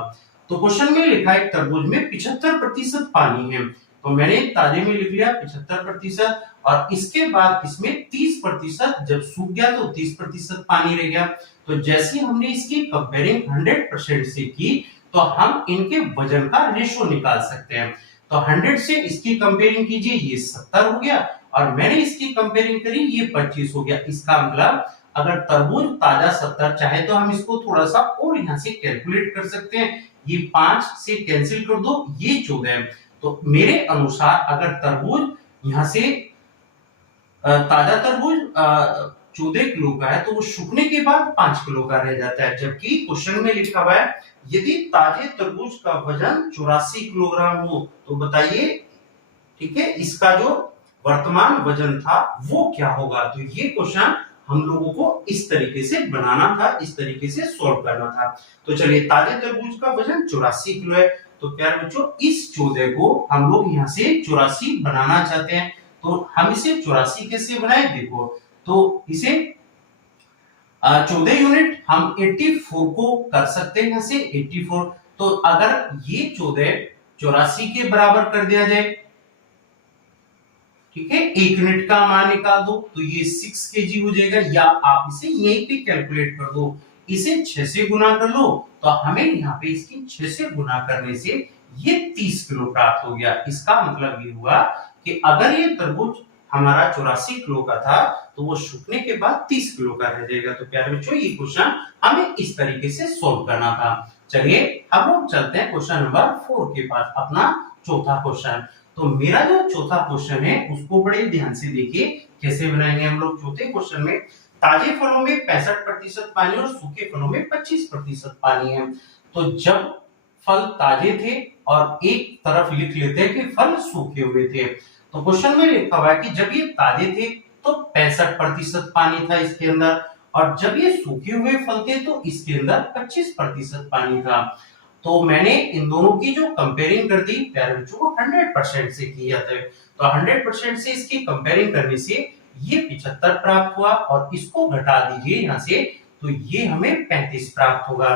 तो क्वेश्चन में लिखा है तरबूज में 75% पानी है, तो मैंने ताजे में लिख लिया 75%, और इसके बाद इसमें 30% जब सूख गया तो 30% पानी रह गया। तो जैसे हमने इसकी कंपेयरिंग 100% से की, तो हम इनके वजन का रेशो निकाल सकते हैं। तो 100 से इसकी कंपेयरिंग कीजिए, ये 70 हो गया, और मैंने इसकी कंपेयरिंग करी, ये 25 हो गया। इसका मतलब अगर तरबूज ताजा 70, चाहे तो हम इसको थोड़ा सा और यहाँ से कैलकुलेट कर सकते हैं। ये 5 से कैंसिल कर दो, ये 14 है। तो मेरे अनुसार अगर तरबूज यहाँ से ताजा तरबूज 14 किलो का है, तो वो सूखने के बाद 5 किलो का रह जाता है। जबकि क्वेश्चन में लिखा हुआ है यदि ताजे तरबूज का वजन 84 किलोग्राम हो, तो बताइए ठीक है इसका जो वर्तमान वजन था वो क्या होगा। तो ये क्वेश्चन हम लोगों को इस तरीके से बनाना था, इस तरीके से सॉल्व करना था। तो चलिए ताजे तरबूज का वजन 84 किलो है, तो प्यारे बच्चों इस 14 को हम लोग यहाँ से 84 बनाना चाहते हैं। तो हम इसे 84 कैसे बनाए, देखो तो इसे 14 यूनिट हम 84 को कर सकते हैं, यहाँ से 84। तो अगर ये 14 84 के बराबर कर दिया जाए, ठीक है, 1 यूनिट का मान निकाल दो, तो ये 6 केजी हो जाएगा, या आप इसे यहीं पे कैलकुलेट कर दो, इसे 6 से गुना कर लो, तो हमें यहाँ पे इसकी 6 से गुना करने से ये 30 किलो प्राप्त हो गया। इसका मतलब ये हुआ कि अगर ये तरबूज हमारा 84 किलो का था, तो वो सूखने के बाद 30 किलो का रह जाएगा। तो प्यारे बच्चों ये क्वेश्चन हमें इस तरीके से सोल्व करना था। चलिए हम लोग चलते हैं क्वेश्चन नंबर 4 के पास, अपना चौथा क्वेश्चन। तो मेरा जो चौथा क्वेश्चन है उसको बड़े ध्यान से देखिए कैसे बनाएंगे हम लोग। चौथे क्वेश्चन में ताजे फलों में 65% पानी और सूखे फलों में 25% पानी है। तो जब फल ताजे थे, और एक तरफ लिख लेते हैं कि फल सूखे हुए थे। तो क्वेश्चन में लिखा हुआ है कि जब ये ताजे थे तो 65% पानी था इसके अंदर, और जब ये सूखे हुए फल थे तो इसके अंदर 25% पानी था। तो मैंने इन दोनों की जो कंपेयरिंग कर दी प्यारे बच्चों को 100% से किया था। तो 100% से इसकी कंपेयरिंग करने से ये 75 प्राप्त हुआ, और इसको घटा दीजिए यहाँ से, तो ये हमें 35 प्राप्त होगा।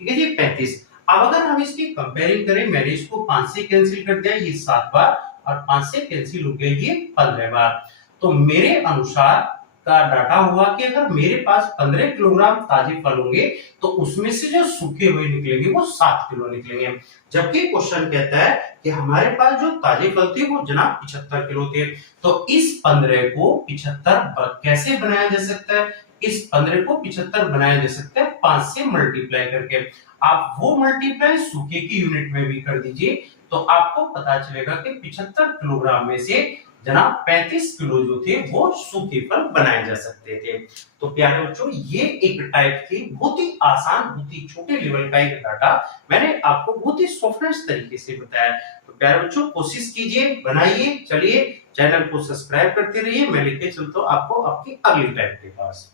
ठीक है जी, 35। अब अगर हम इसकी कंपेयरिंग करें, मैंने इसको 5 से कैंसिल कर दिया, ये 7 बार, और 5 से कैंसिल हो गया ये 15 बार। तो मेरे अनुसार का डाटा हुआ कि अगर मेरे पास 15 किलोग्राम ताजे फल होंगे, तो उसमें से जो सूखे हुए निकलेंगे वो 7 किलो निकलेंगे। जबकि क्वेश्चन कहता है कि हमारे पास जो ताजे फल थे वो जनाब 75 किलो थे। तो इस 15 को 75 कैसे बनाया जा सकता है, इस 15 को 75 बनाया जा सकता है 5 से मल्टीप्लाई करके। आप वो मल्टीप्लाई सूखे की यूनिट में भी कर दीजिए, तो आपको पता चलेगा कि 75 किलोग्राम में से जनाब 35 किलो जो थे वो सूखे फल बनाए जा सकते थे। तो प्यारे बच्चों ये एक टाइप थी, बहुत ही आसान, बहुत ही छोटे लेवल का एक डाटा मैंने आपको बहुत ही सॉफ्टनेस तरीके से बताया। तो प्यारे बच्चों कोशिश कीजिए, बनाइए। चलिए चैनल को सब्सक्राइब करते रहिए, मैं लेके चलता हूं आपको आपकी अगली टाइप के पास।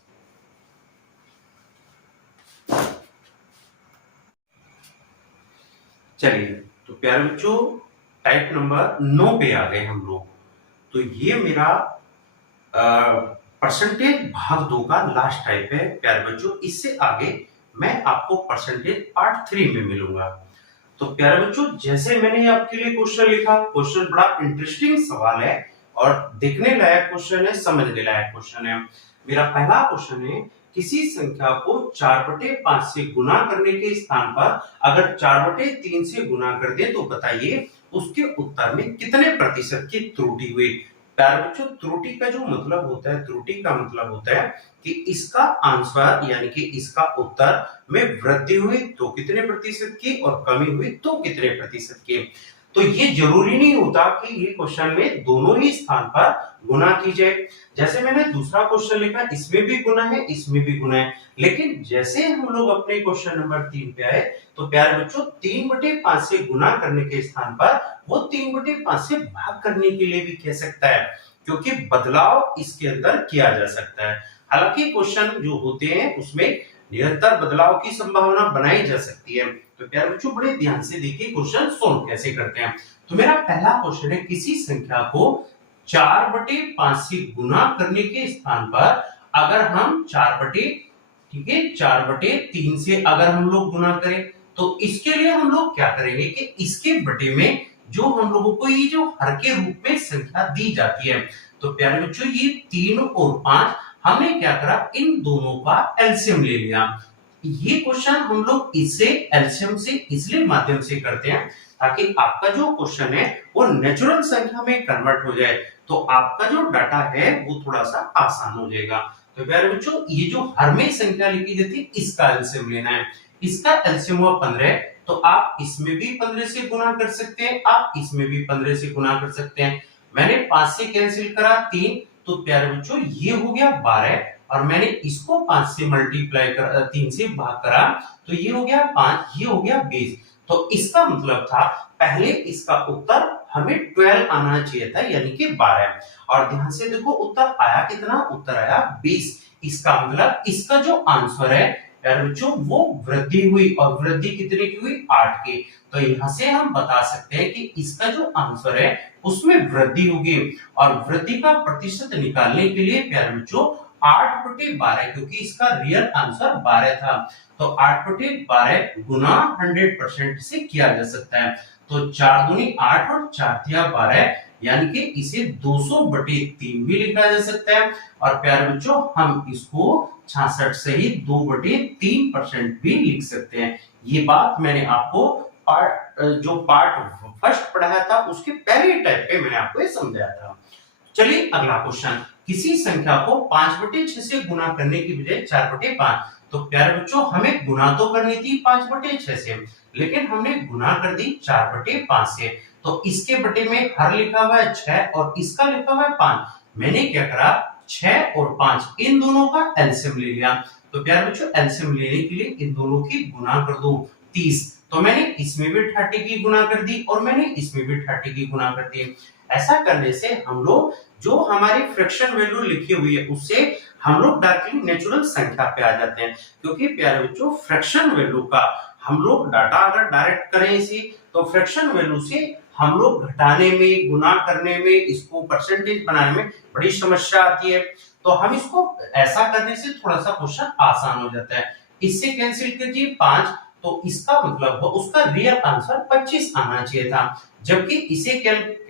चलिए तो प्यारे बच्चों टाइप नंबर 9 पे आ गए हम लोग। तो ये मेरा परसेंटेज भाग 2 का लास्ट टाइप है प्यारे बच्चों। इससे आगे मैं आपको परसेंटेज पार्ट 3 में मिलूंगा। तो प्यारे बच्चों जैसे मैंने आपके लिए क्वेश्चन लिखा, क्वेश्चन बड़ा इंटरेस्टिंग सवाल है और देखने लायक क्वेश्चन है, समझने लायक क्वेश्चन है। मेरा पहला क्वेश्चन है, किसी संख्या को 4/5 से गुना करने के स्थान पर अगर 4/3 से गुना कर दे तो बताइए उसके उत्तर में कितने प्रतिशत की त्रुटि हुई। प्यारे बच्चों, त्रुटि का जो मतलब होता है, त्रुटि का मतलब होता है कि इसका आंसर यानी कि इसका उत्तर में वृद्धि हुई तो कितने प्रतिशत की और कमी हुई तो कितने प्रतिशत की। तो ये जरूरी नहीं होता कि ये क्वेश्चन में दोनों ही स्थान पर गुना की जाए। जैसे मैंने दूसरा क्वेश्चन लिखा, इसमें भी गुना है, इसमें भी गुना है, लेकिन जैसे हम लोग अपने क्वेश्चन नंबर 3 पे आए तो प्यारे बच्चों 3/5 से गुना करने के स्थान पर वो 3/5 से भाग करने के लिए भी कह सकता है, क्योंकि बदलाव इसके अंदर किया जा सकता है। हालांकि क्वेश्चन जो होते हैं उसमें निरंतर बदलाव की संभावना बनाई जा सकती है। तो प्यारे बच्चों बड़े ध्यान से देखिए क्वेश्चन सोल्व कैसे करते हैं। तो मेरा पहला क्वेश्चन है, किसी संख्या को 4/5 से गुना करने के स्थान पर अगर हम 4/3 से अगर हम लोग गुना करें तो इसके लिए हम लोग क्या करेंगे कि इसके बटे में जो हम लोगों को ये जो हर के रूप में संख्या दी जाती है, तो प्यारे बच्चों ये 3 और 5 हमने क्या करा, इन दोनों का एलसीएम ले लिया। ये क्वेश्चन हम लोग इससे एलसीएम से इसलिए माध्यम से करते हैं ताकि आपका जो क्वेश्चन है वो नेचुरल संख्या में कन्वर्ट हो जाए, तो आपका जो डाटा है वो थोड़ा सा आसान हो जाएगा। तो प्यारे बच्चों ये जो हर में संख्या लिखी जाती है इसका एलसीएम लेना है। इसका एलसीएम हुआ 15, तो आप इसमें भी 15 से गुना कर सकते हैं, आप इसमें भी 15 से गुना कर सकते हैं। मैंने 5 से कैंसिल करा 3, तो प्यारे बच्चों ये हो गया 12, और मैंने इसको 5 से मल्टीप्लाई कर 3 से भाग करा तो ये हो गया 5, ये हो गया 20। तो इसका मतलब था पहले इसका उत्तर हमें 12 आना चाहिए था, यानी कि 12। और ध्यान से देखो उत्तर आया कितना, उत्तर आया 20। इसका मतलब इसका जो आंसर है प्यारे बच्चों वो वृद्धि हुई, और वृद्धि कितने की हुई, 8 की। तो यहाँ से हम बता सकते हैं कि इसका जो आंसर है उसमें वृद्धि होगी, और वृद्धि का प्रतिशत निकालने के लिए प्यारे बच्चों 8/12, क्योंकि इसका रियल आंसर 12 था, तो 8/12 गुना 100% से किया जा सकता है। तो 4 दूनी 8 और 4 तिया 12, यानी कि इसे 200/3 भी लिखा जा सकता है। और प्यारे बच्चों हम इसको 66 से ही 2/3% भी लिख सकते हैं। ये बात मैंने आपको पार्ट फर्स्ट पढ़ाया था उसके पहले टाइप पे मैंने आपको ये समझाया था। चलिए अगला क्वेश्चन, किसी संख्या को 5/6 से गुना करने की बजाय 4/5। तो प्यारे बच्चों हमें गुना तो करनी थी 5/6 से, लेकिन हमने गुना कर दी 4/5 से। तो इसके बटे में हर लिखा हुआ है 6 और इसका लिखा हुआ है 5। मैंने क्या करा, 6 और 5 इन दोनों का एलसीएम ले लिया। तो प्यारे बच्चों एलसीएम लेने के लिए इन दोनों की गुना कर दो 30। तो मैंने इसमें भी 30 की गुना कर दी और मैंने इसमें भी 30 की गुना कर दी। ऐसा करने से हम लोग जो हमारी फ्रैक्शन वैल्यू लिखी हुई है उससे हम लोग डायरेक्टली नेचुरल संख्या पे आ जाते हैं, क्योंकि प्यारे बच्चों फ्रैक्शन वैल्यू का हम लोग डाटा अगर डायरेक्ट करें इसी, तो फ्रैक्शन वैल्यू से हम लोग घटाने में, गुना करने में, इसको परसेंटेज बनाने में बड़ी समस्या आती है। तो हम इसको ऐसा करने से थोड़ा सा क्वेश्चन आसान हो जाता है। इससे कैंसिल कीजिए 5, तो इसका मतलब उसका रियल आंसर 25 आना चाहिए था, जबकि इसे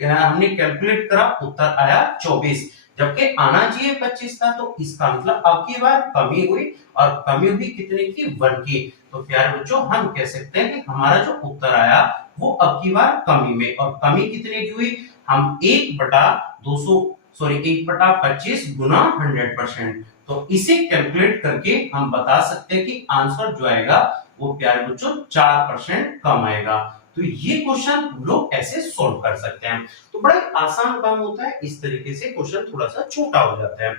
हमने कैलकुलेट करा उत्तर आया 24, जबकि आना चाहिए 25 था। तो इसका मतलब अब की बार कमी हुई, और कमी हुई कितने की, 1 की। तो प्यारे बच्चों हम कह सकते हैं कि हमारा जो उत्तर आया वो अब की बार कमी में, और कमी कितने की हुई, हम 1/25 गुना 100%। तो इसे कैलकुलेट करके हम बता सकते हैं कि आंसर जो आएगा वो प्यारे बच्चों 4% कम आएगा। तो ये क्वेश्चन हम लोग ऐसे सोल्व कर सकते हैं। तो बड़ा आसान काम होता है, इस तरीके से क्वेश्चन थोड़ा सा छोटा हो जाता है।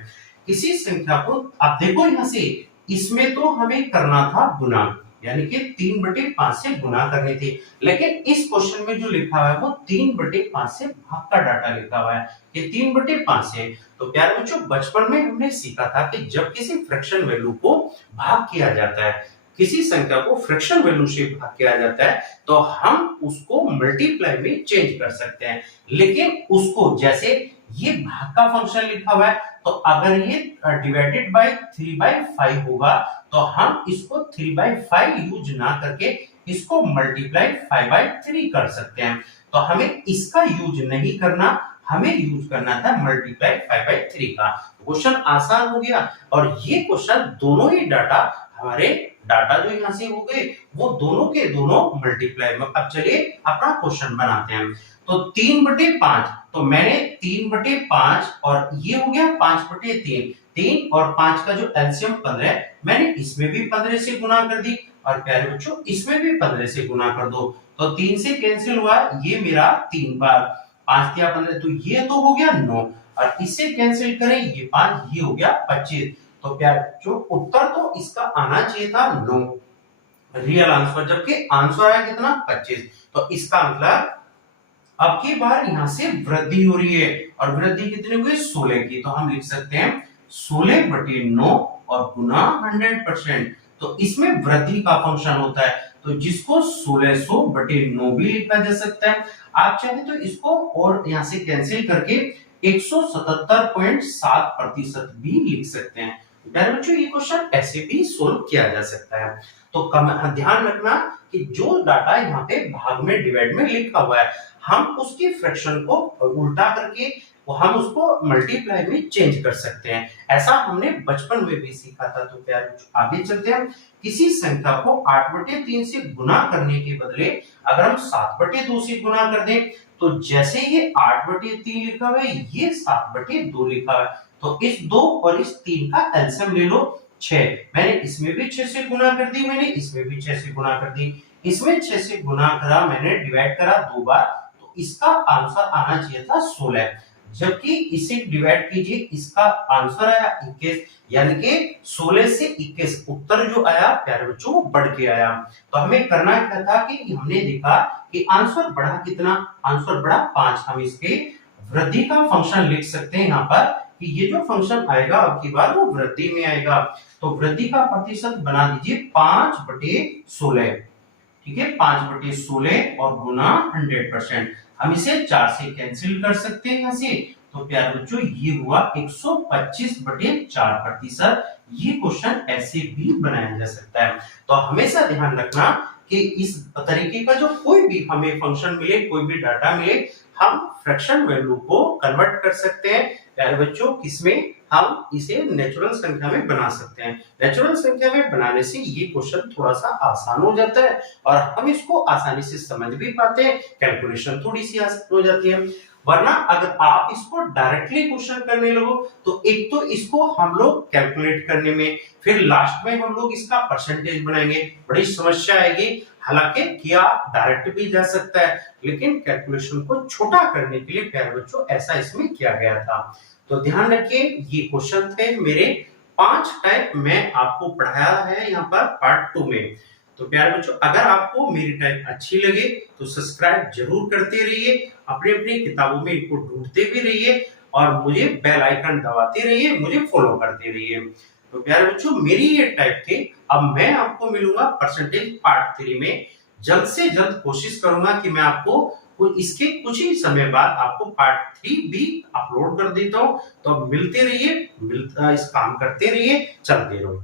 किसी संख्या को आप देखो यहाँ से, इसमें तो हमें करना था गुना, यानी कि 3/5 से गुना करनी थी, लेकिन इस क्वेश्चन में जो लिखा हुआ है वो 3/5 से भाग का डाटा लिखा हुआ है कि 3/5 से। तो प्यारे बच्चों बचपन में हमने सीखा था कि जब किसी फ्रैक्शन वैल्यू को भाग किया जाता है, किसी संख्या को फ्रैक्शन वैल्यू से भाग किया जाता है, तो हम उसको मल्टीप्लाई में चेंज कर सकते हैं। लेकिन उसको जैसे ये भाग का फंक्शन लिखा हुआ है, तो अगर ये डिवाइडेड बाय 3/5 होगा तो हम इसको 3/5 यूज ना करके इसको मल्टीप्लाई 5/3 कर सकते हैं। तो हमें इसका यूज नहीं करना, हमें यूज करना था मल्टीप्लाई 5/3 का। क्वेश्चन आसान हो गया और ये क्वेश्चन दोनों ही डाटा हमारे डाटा जो यहाँ से हो गए वो दोनों के दोनों मल्टीप्लाई में। अब चलिए अपना क्वेश्चन बनाते हैं। तो 3/5, तो मैंने 3/5 और ये हो गया 5/3। 3 और 5 का जो एलसीएम 15 मैंने इसमें भी 15 से गुना कर दी और प्यारे बच्चों इसमें भी 15 से गुना कर दो। तो 3 से कैंसिल हुआ, ये मेरा 3 बार, 5 या 15, तो ये तो हो गया 9 और इससे कैंसिल करें ये 5, ये हो गया 25। तो प्यारे बच्चों उत्तर तो इसका आना चाहिए था 9 रियल आंसर, जबकि आंसर आया कितना 25। तो इसका मतलब अब की बार यहां से वृद्धि हो रही है और वृद्धि कितनी हुई 16 की। तो हम लिख सकते हैं 16/9 और गुना 100%। तो इसमें वृद्धि का फंक्शन होता है, तो जिसको 1600/9 भी लिखा जा सकता है। आप चाहे तो इसको और यहां से कैंसिल करके 177.7% भी लिख सकते हैं। बच्चों ये क्वेश्चन ऐसे भी सोल्व किया जा सकता है। तो ध्यान रखना कि जो डाटा यहाँ पे भाग में डिवाइड में लिखा हुआ है हम उसकी फ्रैक्शन को उल्टा करके हम उसको मल्टीप्लाई में चेंज कर सकते हैं। ऐसा हमने बचपन में भी सीखा था। तो प्यारे आगे चलते हैं। किसी संख्या को 8/3 से गुना करने के बदले अगर हम 7/2 से गुना कर दें, तो जैसे ये 8/3 लिखा हुआ है ये 7/2 लिखा है, तो इस 2 और इस 3 का एलसीएम ले लो 6। मैंने इसमें भी 6 से गुना कर दी, मैंने इसमें भी 6 से गुना कर दी, इसमें 6 से गुना करा, मैंने डिवाइड करा 2 बार, तो इसका आंसर आना चाहिए था 16। जबकि इसे डिवाइड कीजिए, इसका आंसर आया 21, यानी कि 16 से 21 उत्तर जो आया प्यारे बच्चों वो बढ़ के आया। तो हमें करना क्या था कि हमने देखा कि आंसर बढ़ा कितना, आंसर बढ़ा 5। हम इसके वृद्धि का फंक्शन लिख सकते हैं यहाँ पर कि ये जो फंक्शन आएगा अब की बार वो वृद्धि में आएगा। तो वृद्धि का प्रतिशत बना दीजिए 5/16, ठीक है, 5/16 और गुना 100%। हम इसे 4 से कैंसिल कर सकते हैं यहाँ से। तो प्यारे बच्चों ये हुआ 125/4%। ये क्वेश्चन ऐसे भी बनाया जा सकता है। तो हमेशा ध्यान रखना कि इस तरीके का जो कोई भी हमें फंक्शन मिले, कोई भी डाटा मिले, हम फ्रैक्शन वैल्यू को कन्वर्ट कर सकते हैं प्यारे बच्चों किसमें, हम इसे नेचुरल संख्या में बना सकते हैं। नेचुरल संख्या में बनाने से ये क्वेश्चन थोड़ा सा आसान हो जाता है और हम इसको आसानी से समझ भी पाते हैं, कैलकुलेशन थोड़ी सी आसान हो जाती है। वरना अगर आप इसको डायरेक्टली क्वेश्चन करने लगो तो एक तो इसको हम लोग कैलकुलेट करने में, फिर लास्ट में हम लोग इसका परसेंटेज बनाएंगे, बड़ी समस्या आएगी। हालांकि किया डायरेक्ट भी जा सकता है, लेकिन कैलकुलेशन को छोटा करने के लिए प्यारे बच्चों ऐसा इसमें किया गया था। तो ध्यान रखिए ये क्वेश्चन थे मेरे 5 टाइप में आपको पढ़ाया है यहाँ पर पार्ट 2 में। तो प्यारे बच्चों अगर आपको मेरी टाइप अच्छी लगे तो सब्सक्राइब जरूर करते रहिए, अपनी अपनी किताबों में इनको ढूंढते भी रहिए और मुझे बेल आइकन दबाते रहिए, मुझे फॉलो करते रहिए। तो प्यारे बच्चों मेरी ये टाइप थी। अब मैं आपको मिलूंगा परसेंटेज पार्ट 3 में। जल्द से जल्द कोशिश करूंगा कि मैं आपको इसके कुछ ही समय बाद आपको पार्ट 3 भी अपलोड कर देता हूं। तो मिलते रहिए, इस काम करते रहिए, चलते रहो।